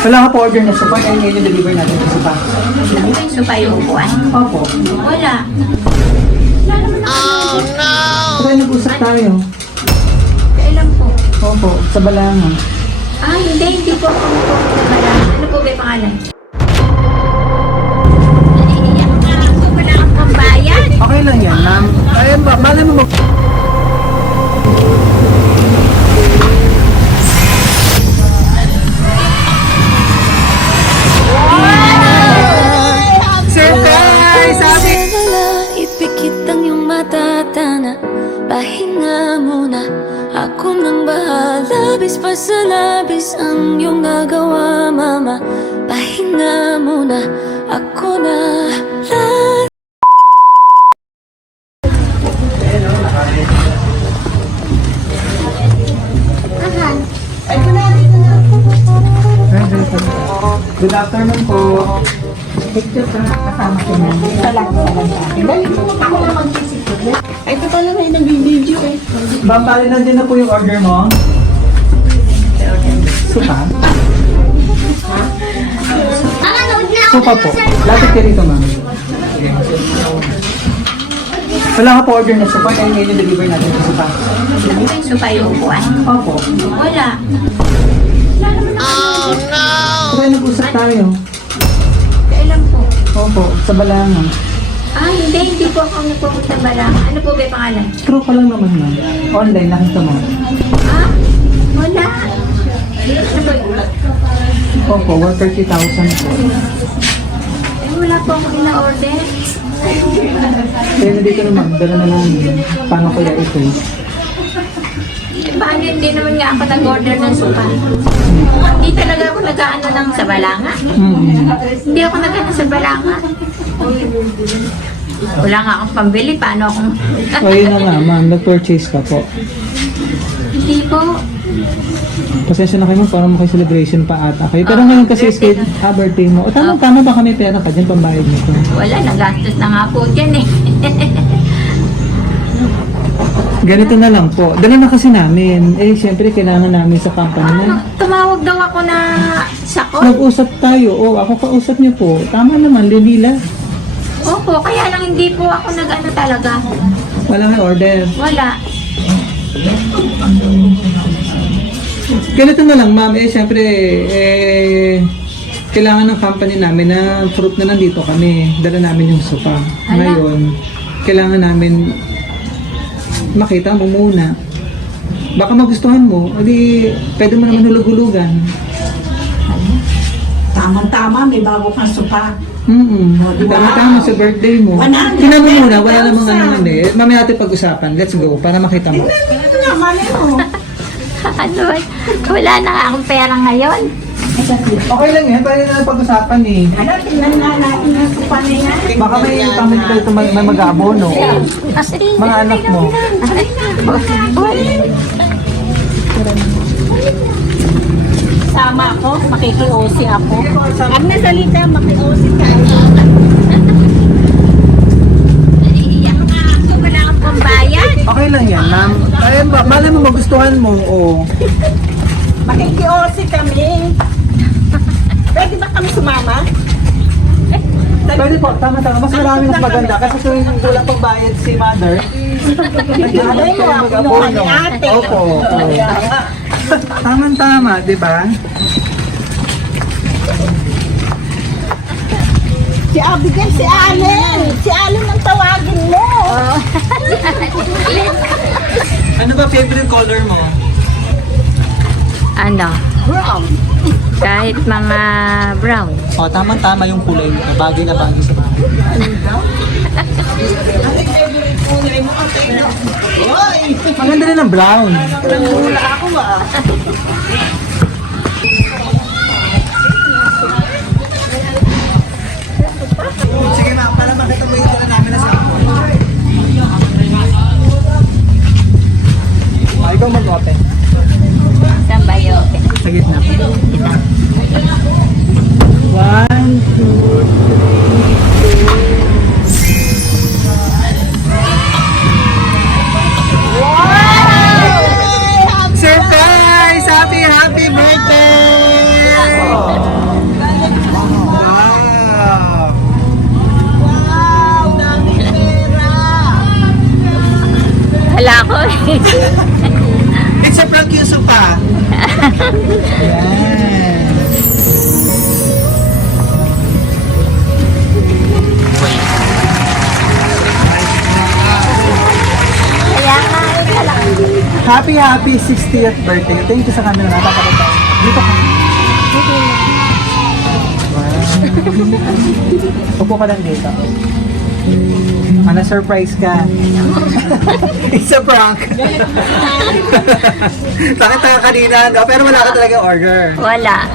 Wala ka po order na sopa, kaya ngayon yung deliver natin sa sopa. May sopa yung upuan? Opo. Wala. Wala naman ako. Kaya nag-usap tayo. Kailan po? Opo, sa Balangan. Hindi po ako nagpapalala. Ano po ba yung pangalan? Naiiyak na ako. Wala akong pambayad. Okay lang yan, ma'am. Ayun ba, malay mo mag... Surprise! Sabi! Ipikit ang iyong matatana. Pahinga muna. Ako nang bahala. Labis pa sa labis ang iyong nagawa, mama. Pahinga muna. Ako na Good afternoon po. Picture ka kasama ko na. Salang sa akin. Dali mo ako lang mag-isip. Ay, ito pala may nag-video eh. Ma'am, bali nandiyan na po yung order mo. Supa? Supa po. Lapit ka rito, ma'am. Wala ka po order na supa, kaya ngayon yung deliver natin sa supa. May sopa yung upuan? Opo. Wala. Wala naman ako. Kaya nag-usap tayo. Kailan po? Opo, sa Balangan. Hindi po ako nagpupunta bala. Ano po ba yung pangalan? True ka lang naman, ma'am. Online, nakita mo. Wala. Ano po yun? Opo, 130,000 po. Wala po akong ina-order. Kaya nandito naman, dala na lang. Paano kaya ito? Paano hindi naman nga ako nag-order ng sopa? Hindi talaga ako nag-ano ng sa balanga. Hindi ako nag-ano sa balanga. Wala nga akong pambili. Paano akong... Ayun na nga, ma'am. Nag-purchase ka po. Hindi po. Pasensya na kayo, parang may celebration pa ata kayo. Pero ngayon kasi is birthday mo. O tama ba kami pera ka dyan, pambayad nito? Wala, nagastos na nga po dyan eh. Ganito na lang po. Dala na kasi namin. Eh, siyempre, kailangan namin sa company na. Tumawag daw ako na sakot. Nag-usap tayo. O, ako kausap niyo po. Tama naman, Lilila. Opo, kaya lang hindi po ako nag-ano talaga. Wala may order. Wala. Ganito na lang, ma'am. Eh, siyempre, kailangan ng company namin na fruit na nandito kami. Dala namin yung sopa. Ngayon, kailangan namin makita mo muna. Baka magustuhan mo, edi pwede mo naman hulug-hulugan. Tamang-tama, may bago kang sopa. Tama sa birthday mo. Tingnan mo muna, wala namang ano eh. Mamaya natin pag-usapan. Let's go, para makita mo. Ito nga, mali mo. Ano, wala na nga akong pera ngayon. Okay lang yan, pwede na pag-usapan eh. Ano, tingnan nga natin ang sopa na yan. Baka may pamit kayo may mag-abono. Mga anak mo. Sama ako, makikiosi ako. Ang nasalita, makiosi tayo. Naiiyak na ako, wala akong pambayad. Okay lang yan, ma'am. Ayun ba, malay mo magustuhan mo, o. Makikiosi kami. Pwede ba kami sumama? Pwede po, tama. Mas marami mas maganda. Kasi tuwing kulang pagbayad si mother, Alay mo, ako nung ni ate. Opo. Tama-tama, di ba? Si Abigail, si Allen. Si Allen ang tawagin mo. Ano ba favorite color mo? Ano? Brown. Kahit mga brown. O, tama-tama yung kulay nito. Bagay na bagay sa mga. Maganda rin ang brown. Wala ako ba? Sige ma'am, para makita mo yung tala namin na sa ikaw mag-open. Saan ba yun? Sa gitna. 1, 2, 3. Surprise! Happy birthday! It's a prank yung sopa. Yan. Kaya nga, Happy 60th birthday. Thank you sa camera. Napakabata. Dito ka. Wow. Upo ka lang dito. Na-surprise ka. It's a prank. Bakit ka kanina, no? Pero wala ka talaga order. wala.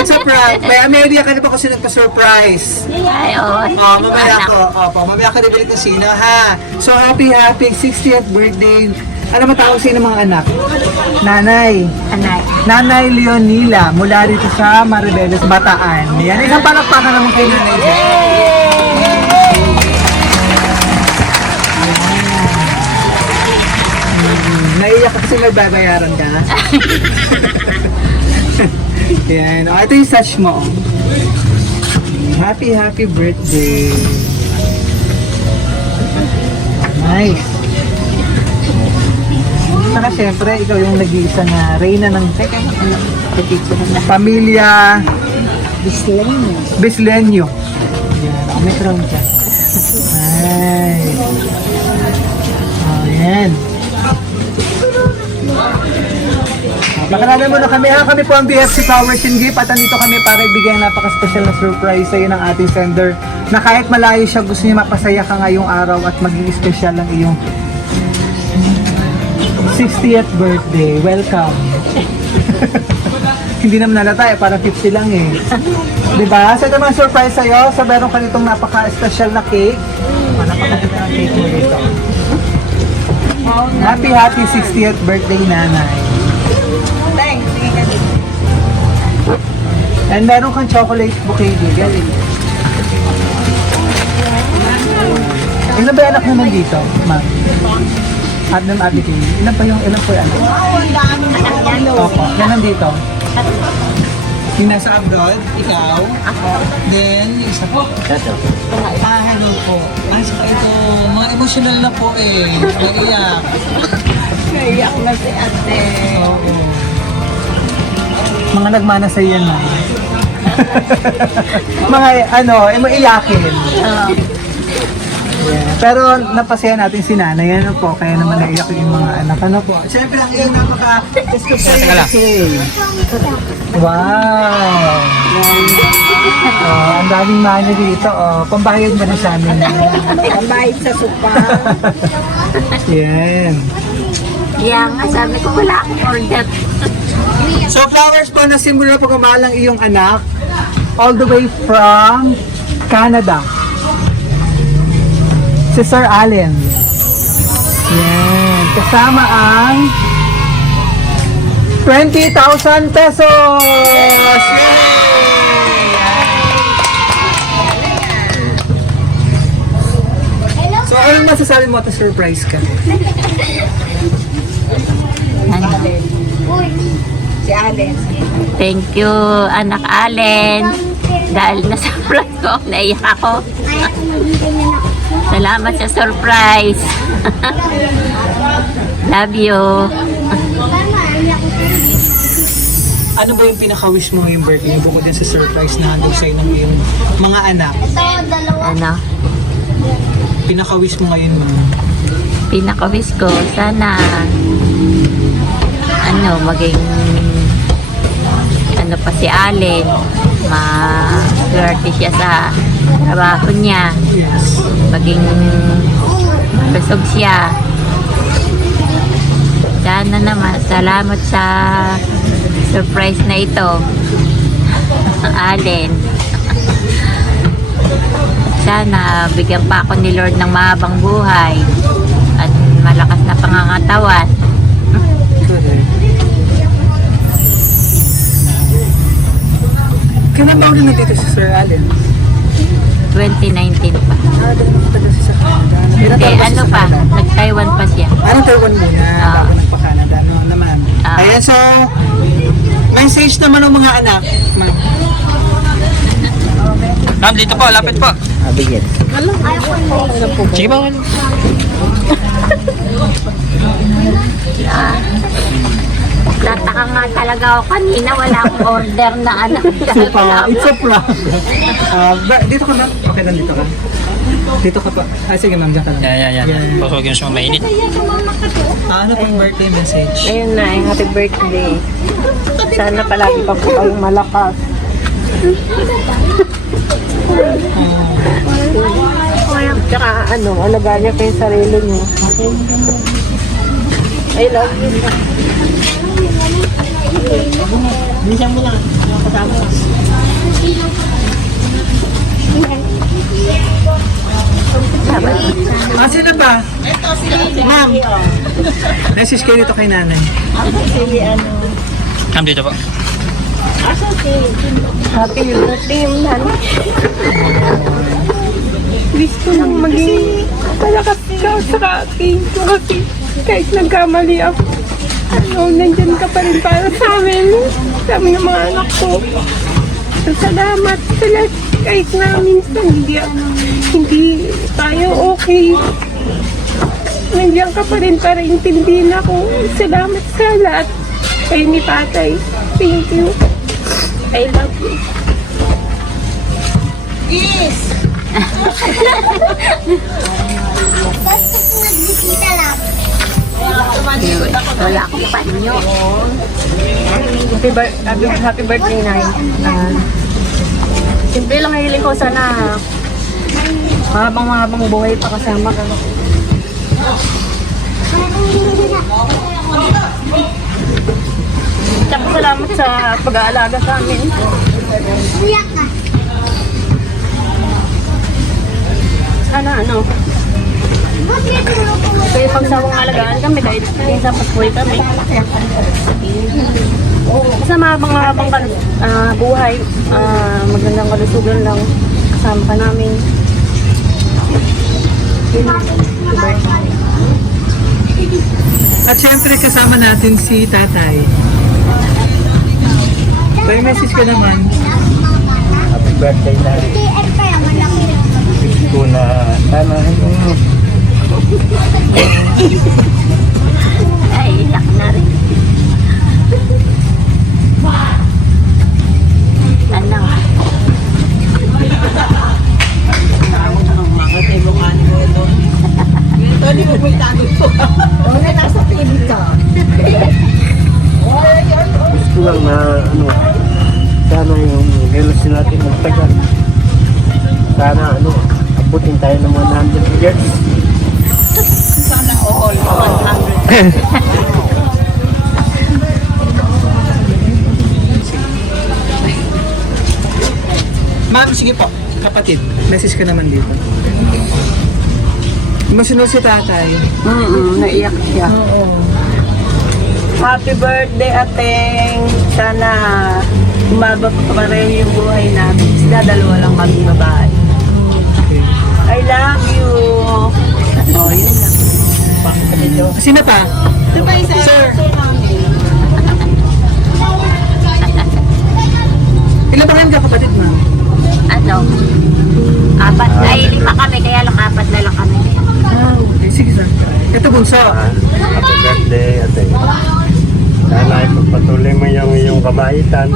It's a prank. May idea ka na ba kasi nagpa-surprise? Ay, oo. Mamaya ko. Opo, mamaya ka nabilit ng sino, ha? So, happy 60th birthday. Ano matawag sa inyo mga anak? Nanay. Anak. Nanay Leonila mula dito sa Maribeles, Bataan. Yan, isang palakpakan naman kay Nanay. Naiyak ka kasi may babayaran ka. Yan. O, ito yung sash mo. Happy birthday. Nice. Saka syempre, ikaw yung nag-iisa na reyna ng pamilya Bislenyo. Yan. O, may crown ka. Ay. O, yan. Makalala mo na kami ha, kami po ang BFC Flowers and Gift at andito kami para ibigay ang napaka-special na surprise sa iyo ng ating sender na kahit malayo siya, gusto niya mapasaya ka ngayong araw at maging special ang iyong 60th birthday. Welcome. Hindi naman nalata para 50 lang eh. Diba? So ito mga surprise sa'yo. So meron ka nitong napaka-special na cake. Napakaganda ng cake mo dito. Happy 60th birthday, Nanay. Thanks. And meron kang chocolate bouquet din. Galing. Ilan ba yung anak mo nandito, ma'am? At ng ate Kim. Ilan po yung anak? Opo. Yan nandito. Yung nasa abroad, ikaw. Ako. Then, yung isa po. Hello po. Saka ito, mga emotional na po eh. Naiyak. Naiyak na si ate. Oo. Mga nagmana sa iyan na. Mga iyakin. Yeah. Pero napasaya natin si nanay, ano po, kaya naman naiyak yung mga anak. Ano po? Siyempre, ang iyong napaka-special cake. Wow! Ang daming money dito. Pambayad mo na sa amin. Pambayad sa sopa. Yan. Kaya nga, sabi ko wala akong order. So, flowers po na simbolo ng pagmamahal ng iyong anak all the way from Canada. Si Sir Allen. Yan. Kasama ang 20,000 pesos! Yay! So, anong masasabi mo at surprise ka? Ano? Si Allen. Thank you, anak Allen. Dahil na-surprise ko, naiyak ako. Salamat sa surprise. Love you. Ano ba yung pinaka-wish mo ngayong birthday bukod din sa surprise na handog sa'yo ng iyong mga anak? Ano? Pinaka-wish mo ngayon mo? Pinaka-wish ko, sana maging pa si Allen, ma-swerte siya sa trabaho niya, Yes. maging busog siya. Sana naman, salamat sa surprise na ito, Allen. Sana bigyan pa ako ni Lord ng mahabang buhay at malakas na pangangatawan. Correct. Kailan ba ulit nandito si Sir Allen? 2019 pa. Dahil nakatagal siya sa Canada. Hindi, ano pa, nag-Taiwan pa siya. Taiwan muna, bago nagpa-Canada. Ano naman? Ayan, so, message naman ng mga anak. Ma'am, dito po, lapit po. Abigyan. Sige po. Nataka nga talaga ako kanina, wala akong order na ano. Supa, it's a prank. Dito ka ba? Okay lang, dito ka. Dito ka pa. Sige ma'am, dyan ka lang. Yan. Pasugin siya mainit. Ano pang birthday message? Ayun na, happy birthday. Sana palagi pa po kayong malakas. Tsaka ano, alagaan niyo pa yung sarili niyo. I love you. Bilisan mo lang. Kasama ka. Sino ba? Ma'am. Message kayo dito kay nanay. Kam dito po. Happy birthday, man. Wish ko lang maging malakas ka sa akin ko kasi kahit nagkamali ako, nandyan ka pa rin para sa amin ng mga anak ko. So, salamat sa lahat kahit na minsan hindi tayo okay. Nandiyan ka pa rin para intindihin ako. Salamat sa lahat kayo ni tatay. Thank you. I love you. Wala akong panyo. Happy birthday, Nay. Simple lang hiling ko sana habang buhay pa kasama ka. Tsaka salamat sa pag-aalaga sa amin. Sana ano, kaya pagsawang alagaan kami dahil minsan pasbuhay kami. Basta mahabang buhay, magandang kalusugan lang kasama ka namin. At syempre kasama natin si tatay. May message ka naman. Happy birthday na rin. Wish ko na sana yung Ay, iyak na rin. Ano? wish ko lang na sana yung relasyon natin magtagal. Sana abutin tayo ng 100 years. Ma'am, sige po. Kapatid, message ka naman dito. Emotional si tatay. Naiyak siya. Happy birthday, Ateng. Sana umaba pa rin yung buhay namin. Sila dalawa lang kami babae. Okay. I love you. Oh, yun lang. Sino pa? Sir. Ilan ba kayo kapatid mo? Ano? Apat na, 5 kami, kaya lang 4 na lang kami. Okay, sige sir. Ito bunso. Happy birthday, ate. Sana ipagpatuloy mo yung iyong kabaitan.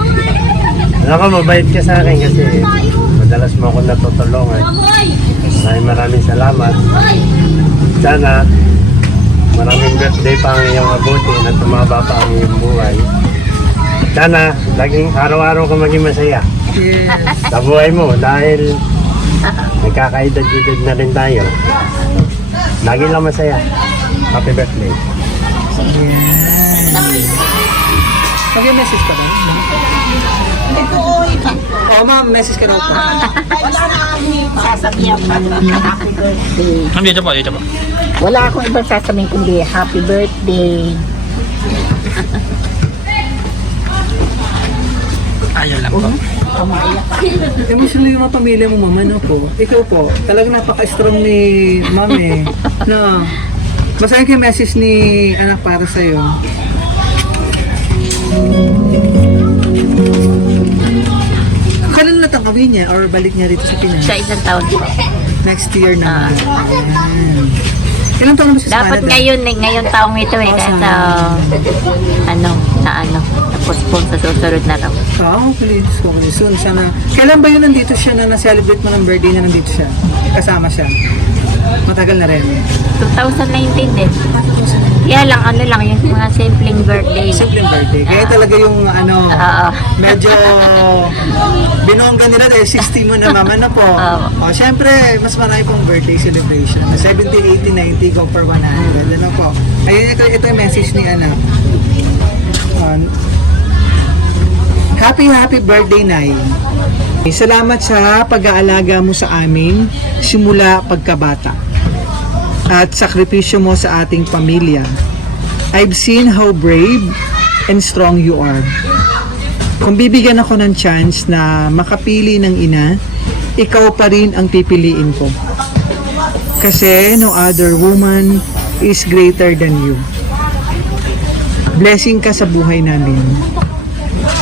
Mabait ka sa akin kasi madalas mo ako natutulungan. Maraming salamat. Sana maraming birthday pa ang iyong abuti na tumaba pa ang iyong buhay. Sana laging araw-araw ka maging masaya Yes. sa buhay mo dahil nagkakaedad-edad na rin tayo. Lagi lang masaya. Happy birthday. Mag-message ka ba? Oo ma'am, message ka daw po. Sasabihan pa happy birthday. Kam dito po. Wala akong ibang sasabihin kundi happy birthday. Ayun lang po. Emotional yung mga pamilya mo, mama, no po? Ikaw po, talagang napaka-strong ni mami. No. Basahin ko yung message ni anak para sa'yo. Kailan na tangkawin niya or balik niya rito sa Pinas? Sa 1 taon po. Next year na. Ayan. Ilang taon na ba siya sa Dapat Canada? ngayon taong ito eh. Kaya sa, na-postpone sa susunod na raw. Please, okay. Soon, sana. Kailan ba yun nandito siya na na-celebrate mo ng birthday na nandito siya? Kasama siya? Matagal na rin. 2019 din. Kaya lang, yung mga simpleng birthday. Simpleng birthday. Kaya talaga yung Oo. medyo binongga nila dahil 60 mo na mama na po. Oo. Siyempre, mas marami pong birthday celebration. 70, 80, 90, go for 100. Ano po? Ayun, ito yung message ni anak. Happy birthday, Nay. Salamat sa pag-aalaga mo sa amin simula pagkabata at sakripisyo mo sa ating pamilya. I've seen how brave and strong you are. Kung bibigyan ako ng chance na makapili ng ina, ikaw pa rin ang pipiliin ko. Kasi no other woman is greater than you. Blessing ka sa buhay namin.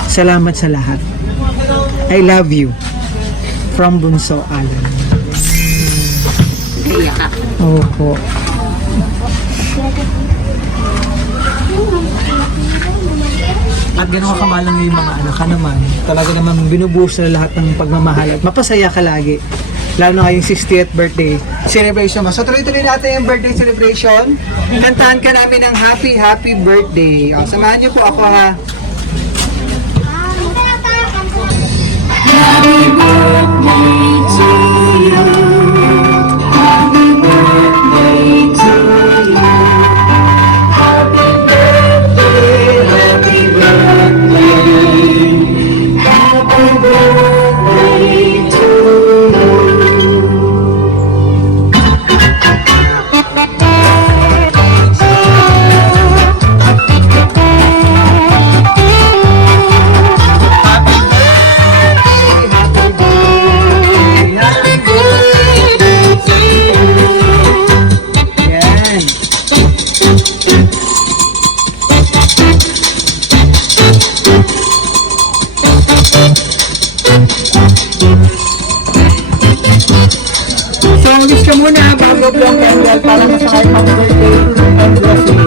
Salamat sa lahat. I love you. From Bunso Alan. Kaya ka. Opo. At gano'n kamalang yung mga anak ka naman. Talaga naman binubuhos na lahat ng pagmamahal at mapasaya ka lagi. Lalo na ngayong 60th birthday celebration mo. So tuloy-tuloy natin yung birthday celebration. Kantahan ka namin ng happy birthday. O, samahan niyo po ako ha. Yan. So, ulis ka muna bago blong candle para masakay pang birthday and blessing.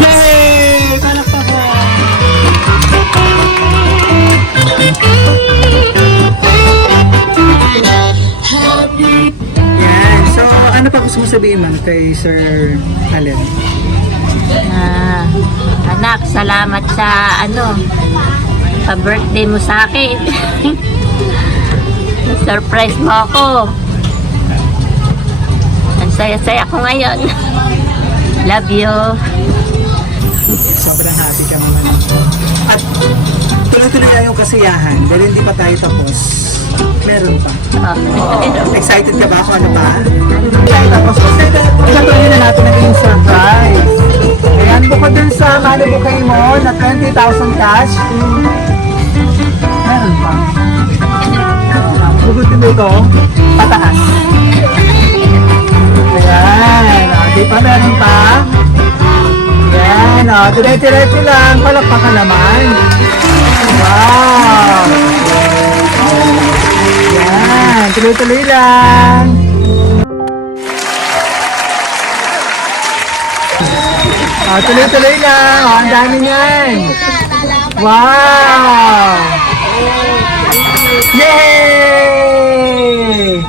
Yay! Palakpakan! Yan. So, ano pa gusto mo sabihin, ma'am, kay Sir Allen? Anak, salamat sa pa-birthday mo sa akin. Surprise mo ako. Ang saya-saya ko ngayon. Love you. Sobrang happy ka naman. At tuloy-tuloy na yung kasiyahan dahil hindi pa tayo tapos. Meron pa. Excited ka ba kung ano pa? Tapos pagkatuloy na natin naging surprise. Ayan, bukod dun sa manibukay mo na 20,000 cash, meron pa. Bukod din ito, pataas. Ayan, di pa meron pa. Yan, dire-diretso lang, palakpakan naman. Wow! Yan, tuloy-tuloy lang. Tuloy-tuloy lang. Ang dami niyan. Wow! Yay!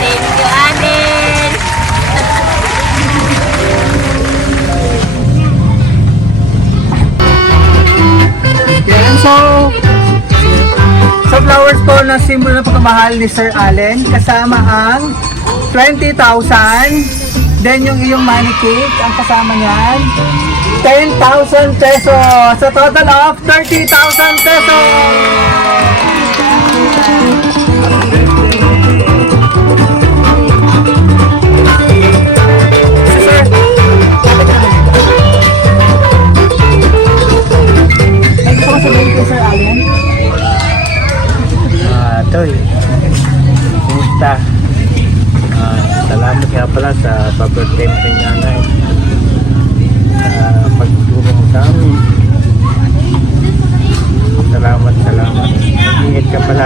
Thank you, Allen. Yan, so flowers po na simbolo ng pagmamahal ni Sir Allen kasama ang 20,000, then yung iyong money cake ang kasama niyan 10,000 pesos, so total of 30,000 pesos. Sir, may gusto ko sabihin kay Sir Allen? Toy.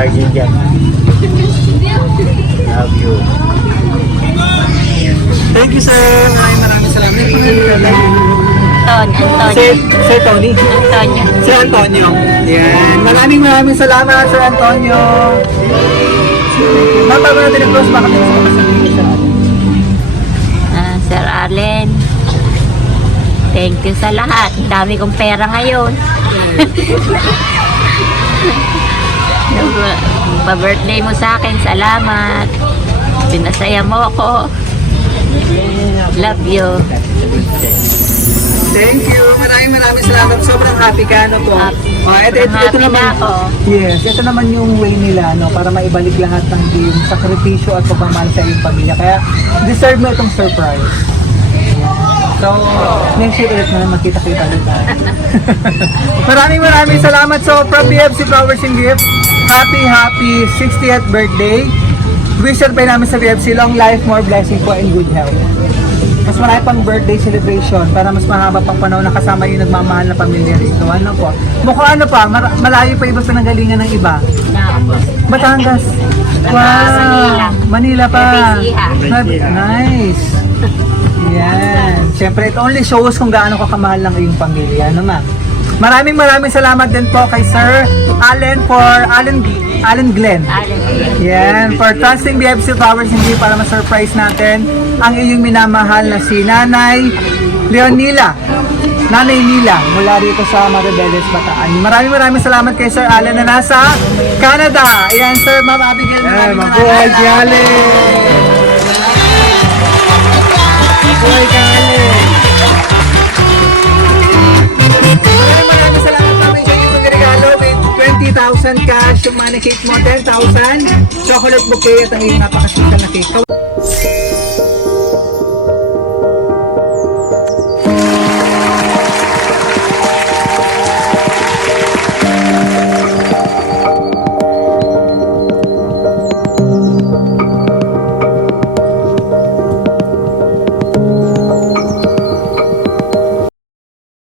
lagi dyan. Love you. Thank you, sir. Maraming salamat. Sir Tony. Antonio. Sir Antonio. Yan. Maraming salamat, Sir Antonio. Ma'am, bago natin ang-close, baka natin sa kasabihin, Sir Allen. Sir Allen, thank you sa lahat. Ang dami kong pera ngayon. Pa-birthday mo sa akin, salamat. Pinasaya mo ako. Love you. Thank you. Maraming salamat. Sobrang happy ka, ano po. Ito Happy naman. na ako. Yes, ito naman yung way nila, no, para maibalik lahat ng yung sakripisyo at pagmamahal sa iyong pamilya. Kaya, deserve mo itong surprise. So, next year ulit na makita-kita ulit tayo. maraming salamat. So, from BFC Flowers and Gifts, happy 60th birthday. Wish pa namin sa BFC, long life, more blessing po, and good health. Mas marami pang birthday celebration para mas mahaba pang panahon na kasama yung nagmamahal na pamilya rito. Ano po? Mukhang ano pa, malayo pa iba sa nanggalingan ng iba. Batangas. Wow! Manila pa. Nice. Yan. Siyempre, it only shows kung gaano kakamahal ng iyong pamilya. Ano ma'am? Maraming salamat din po kay Sir Allen Allen Glenn. Yan, for trusting BFC Flowers hindi para ma-surprise natin ang iyong minamahal na si Nanay Leonila. Nanay Nila mula rito sa Maribeles, Bataan. Maraming salamat kay Sir Allen na nasa Canada. Ayan, Sir, Ma'am Abigail. Mabuhay si Allen! Mabuhay ka, Allen! Maraming salamat namin sa inyong regalo with 20,000 cash, yung money cake mo, 10,000 chocolate bouquet at ang iyong napakasita na cake.